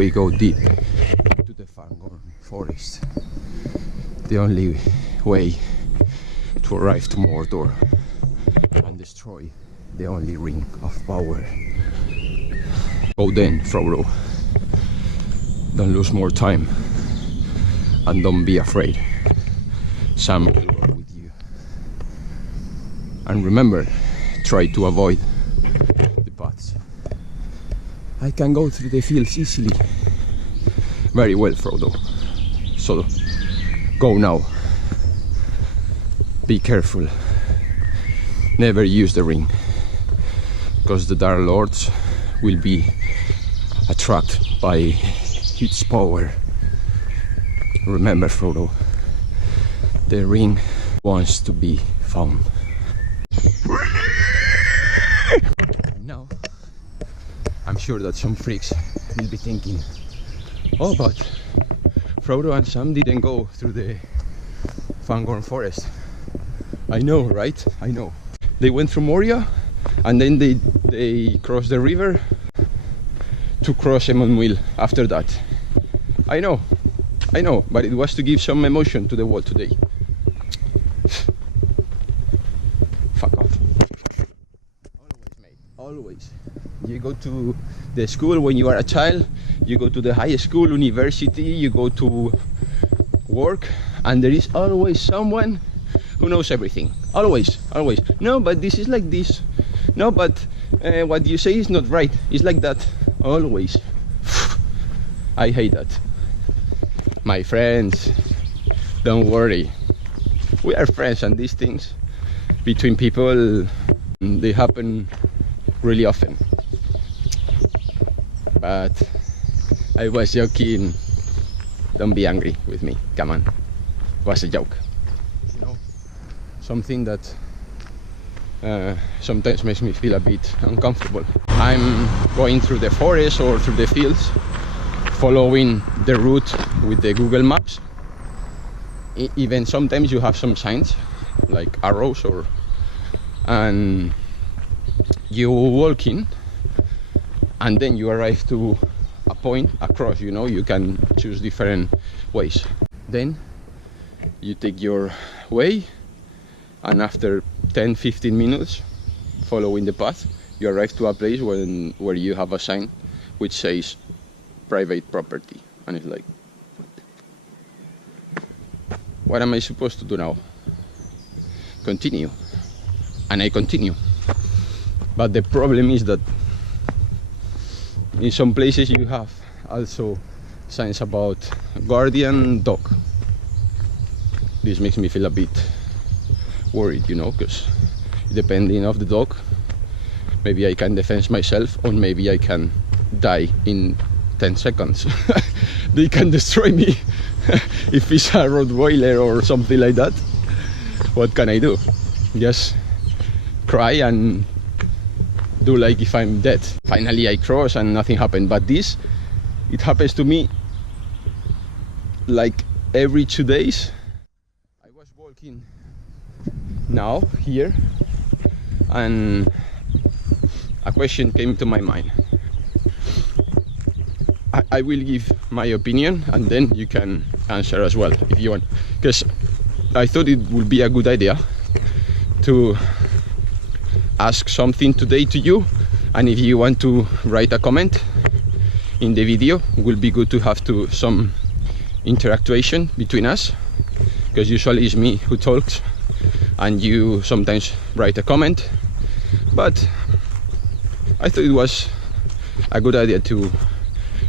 we go deep into the Fangorn forest. The only way to arrive to Mordor and destroy the only ring of power. Go then, Frodo. Don't lose more time, and don't be afraid. Sam will go with you. And remember, try to avoid the paths. I can go through the fields easily. Very well, Frodo. So, go now. Be careful. Never use the ring, because the Dark Lords will be attracted by its power. Remember, Frodo, the ring wants to be found. And now, I'm sure that some freaks will be thinking, oh, but Frodo and Sam didn't go through the Fangorn forest. I know, right? I know. They went through Moria, and then they crossed the river to cross Emondwyl after that. I know, but it was to give some emotion to the world today. Fuck off. Always, mate, always. You go to the school when you are a child, you go to the high school, university, you go to work, and there is always someone who knows everything. Always. No, but this is like this. No, but what you say is not right. It's like that. Always. I hate that. My friends, don't worry. We are friends, and these things between people, they happen really often. But I was joking. Don't be angry with me. Come on. It was a joke. Something that sometimes makes me feel a bit uncomfortable. I'm going through the forest or through the fields, following the route with the Google Maps. Even sometimes you have some signs like arrows, and you walk in, and then you arrive to a point across. You know, you can choose different ways. Then you take your way, and after 10-15 minutes following the path, you arrive to a place where you have a sign which says private property, and it's like, what am I supposed to do now? Continue. And I continue. But the problem is that in some places you have also signs about guardian dog. This makes me feel a bit worried, you know, because depending on the dog, maybe I can defend myself, or maybe I can die in 10 seconds. They can destroy me. If it's a Rottweiler or something like that, what can I do? Just cry and do like if I'm dead. Finally I cross and nothing happened, but this, it happens to me like every 2 days. I was walking now here, and a question came to my mind. I will give my opinion, and then you can answer as well if you want, because I thought it would be a good idea to ask something today to you, and if you want to write a comment in the video, it will be good to have some interaction between us, because usually it's me who talks and you sometimes write a comment. But I thought it was a good idea to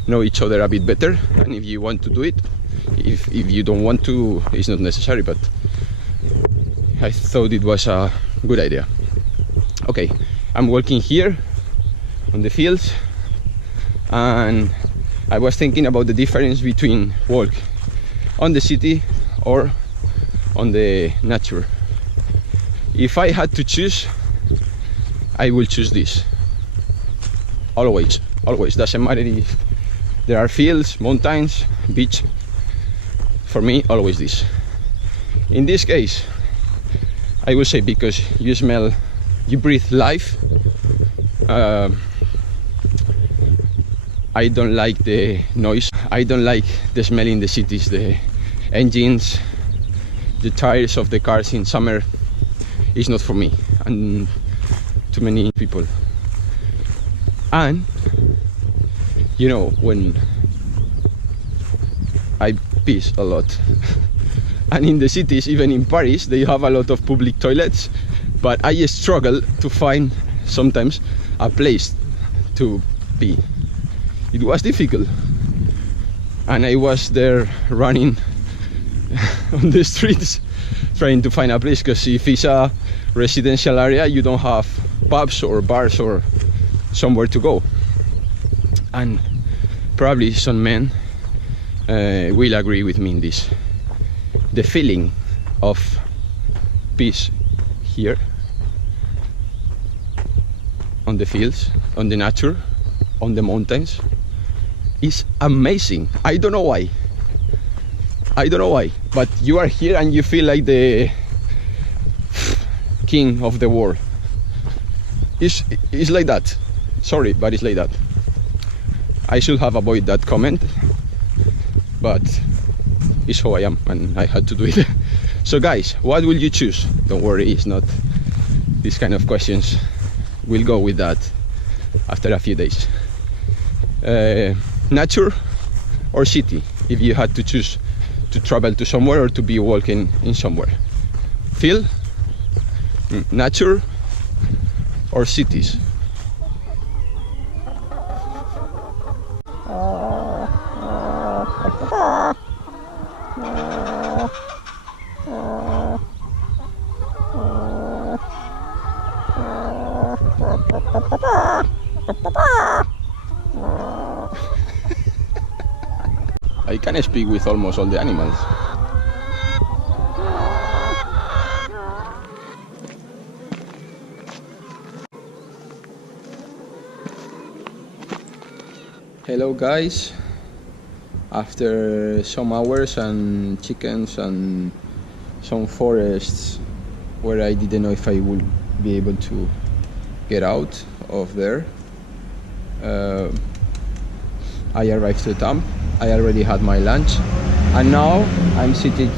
know each other a bit better, and if you want to do it, if you don't want to, it's not necessary, but I thought it was a good idea. Okay, I'm walking here on the fields, and I was thinking about the difference between walk on the city or on the nature. If I had to choose, I will choose this. Always, doesn't matter if there are fields, mountains, beach. For me, always this. In this case, I will say because you smell, you breathe life. I don't like the noise. I don't like the smell in the cities, the engines, the tires of the cars in summer is not for me and too many people. And you know, when I piss a lot and in the cities, even in Paris, they have a lot of public toilets, but I struggle to find sometimes a place to pee. It was difficult, and I was there running on the streets trying to find a place, because if it's a residential area you don't have pubs or bars or somewhere to go. And probably some men will agree with me in this. The feeling of peace here on the fields, on the nature, on the mountains is amazing. I don't know why, but you are here and you feel like the king of the world. It's like that. Sorry, but it's like that. I should have avoided that comment, but it's how I am and I had to do it. So guys, what will you choose? Don't worry, it's not these kind of questions. We'll go with that after a few days. Nature or city, if you had to choose to travel to somewhere or to be walking in somewhere? Feel, nature or cities? I can speak with almost all the animals. Hello guys, after some hours and chickens and some forests where I didn't know if I would be able to get out of there, I arrived to the camp. I already had my lunch and now I'm seated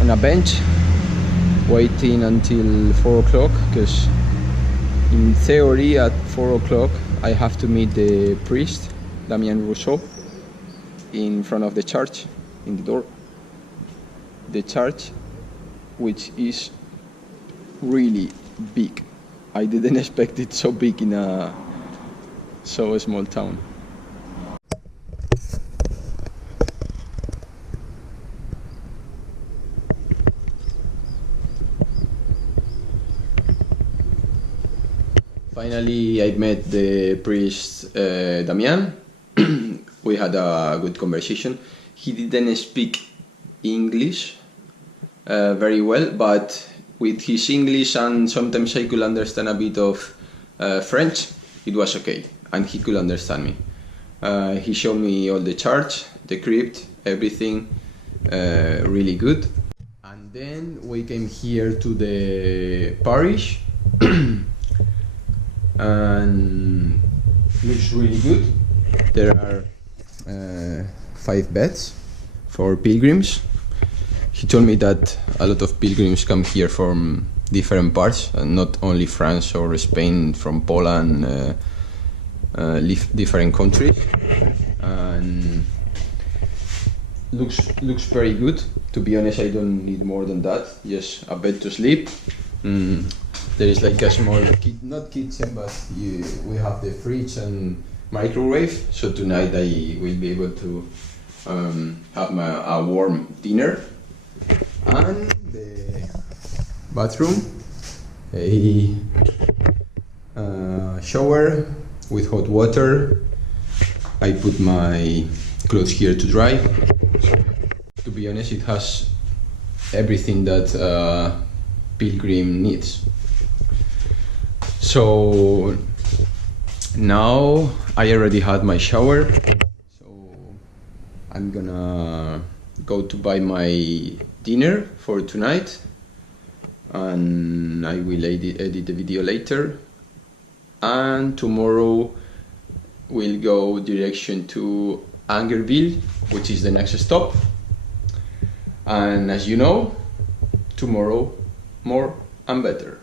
on a bench waiting until 4 o'clock, because in theory at 4 o'clock I have to meet the priest, Damien Rousseau, in front of the church, in the door. The church, which is really big. I didn't expect it so big in a so small town. Finally, I met the priest Damian. We had a good conversation. He didn't speak English very well, but with his English and sometimes I could understand a bit of French, it was okay, and he could understand me. He showed me all the church, the crypt, everything, really good. And then we came here to the parish. And looks really good. There are 5 beds for pilgrims. He told me that a lot of pilgrims come here from different parts, and not only France or Spain, from Poland, different countries. And looks very good. To be honest, I don't need more than that. Just a bed to sleep. There is like a small, not kitchen, but we have the fridge and microwave. So tonight I will be able to have a warm dinner. And the bathroom, a shower with hot water. I put my clothes here to dry. To be honest, it has everything that a pilgrim needs. So now I already had my shower, so I'm gonna go to buy my dinner for tonight, and I will edit the video later. And tomorrow we'll go direction to Angerville, which is the next stop. And as you know, tomorrow more and better.